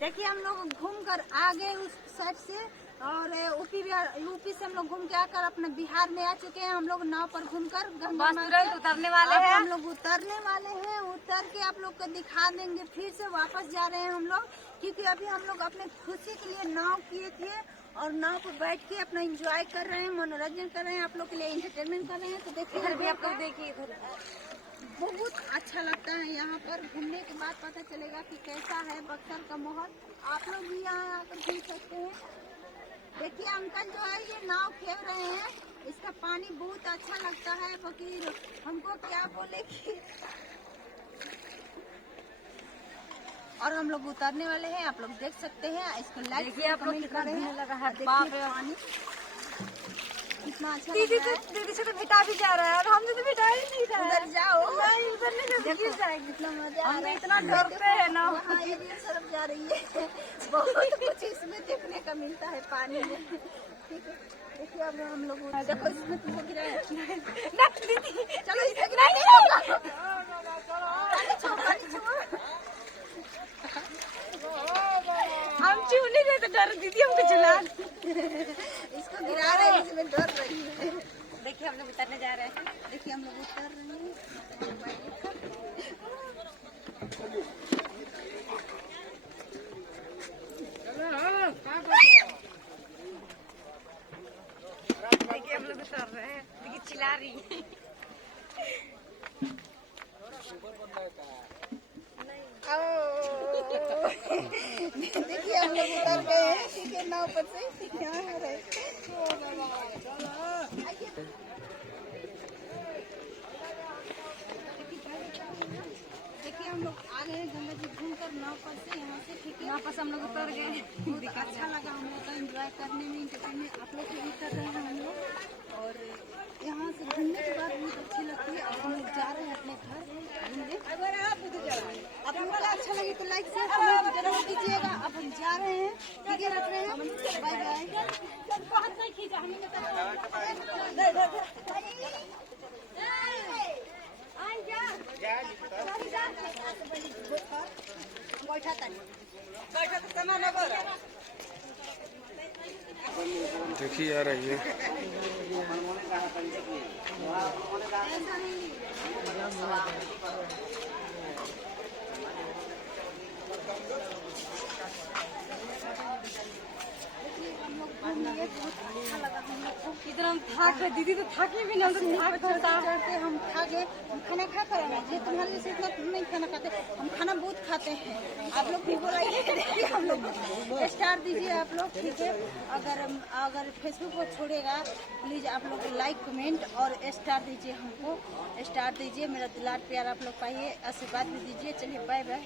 देखिए हम लोग घूमकर आ गए उस साइड से और यूपी से हम लोग घूम के आकर अपने बिहार में आ चुके हैं। हम लोग नाव पर घूमकर तुरंत उतरने वाले हैं। हम लोग उतरने वाले हैं, उतर के आप लोग को दिखा देंगे। फिर से वापस जा रहे हैं हम लोग, क्योंकि अभी हम लोग अपने खुशी के लिए नाव किए थे और नाव पर बैठ के अपना एंजॉय कर रहे हैं, मनोरंजन कर रहे हैं, आप लोग के लिए एंटरटेनमेंट कर रहे हैं। तो देखिए इधर भी आप लोग देखिए, इधर बहुत अच्छा लगता है। यहाँ पर घूमने के बाद पता चलेगा कि कैसा है बक्सर का माहौल। आप लोग भी यहाँ आकर घूम सकते हैं। देखिए अंकल जो है ये नाव खेल रहे हैं, इसका पानी बहुत अच्छा लगता है। फकीर हमको क्या बोले कि और हम लोग उतरने वाले हैं, आप लोग देख सकते हैं। इसको लाइक देखिए आप लोग कितना लगा है, पानी कितना अच्छा दीदी से तो भिटा भी जा रहा है और हमसे तो भिटा ही नहीं रहा है। उधर जाओ, उधर नहीं गिर जाएगी। इतना मजा आ रहा है, इतना डरते हैं ना। हाँ ये भी सरफ जा रही है। बहुत कुछ इसमें देखने का मिलता है पानी में। ठीक है देखिए अब हम लोग देखो इसमें तुमको गिराया दीदी, चलो इसे गिराएंगे। हम चूने गए तो डर दीदी हमको चला इसको गिरा रहे हैं, इसमें डर रही है। देखिए हम लोग उतरने जा रहे हैं, देखिए हम लोग उतर रहे हैं। देखिए हम लोग उतर रहे हैं, देखिए चिल्ला रही है। देखिए हम लोग उतर गए हैं, ठीक है नाव पर से यहाँ आ रहे। देखिए हम लोग आ गए हैं गंगा जी घूमकर नाव पर से, यहाँ से ठीक है नाव पर हम लोग उतर गए। बहुत अच्छा लगा हम लोग का एंजॉय करने में, इंटरटेनमेंट आप लोग भी कर रहे हैं हम लोग। और यहाँ से घूमने के बाद बहुत अच्छी लगती है। अब हम लोग जा रहे हैं अपने घर घूमने। अगर आप हमको अच्छा लगे तो लाइक शेयर कमेंट जरूर कीजिएगा। अब हम जा रहे हैं, ठीक है रख रहे हैं, बाय बाय। देखिए आ रही है। इधर हम थक गए, दीदी तो थकी भी नहीं, चढ़ते हम खा गए। हम खाना खा कर आए, तुम्हारे जैसे इतना नहीं खाना खाते, हम खाना बहुत खाते हैं। आप लोग भी बोलाइए, हम लोग स्टार दीजिए आप लोग, ठीक है। अगर फेसबुक पर छोड़ेगा प्लीज आप लोग लाइक कमेंट और स्टार दीजिए, हमको स्टार दीजिए। मेरा दुलार प्यार आप लोग पाइए, आशीर्वाद भी दीजिए। चलिए बाय बाय।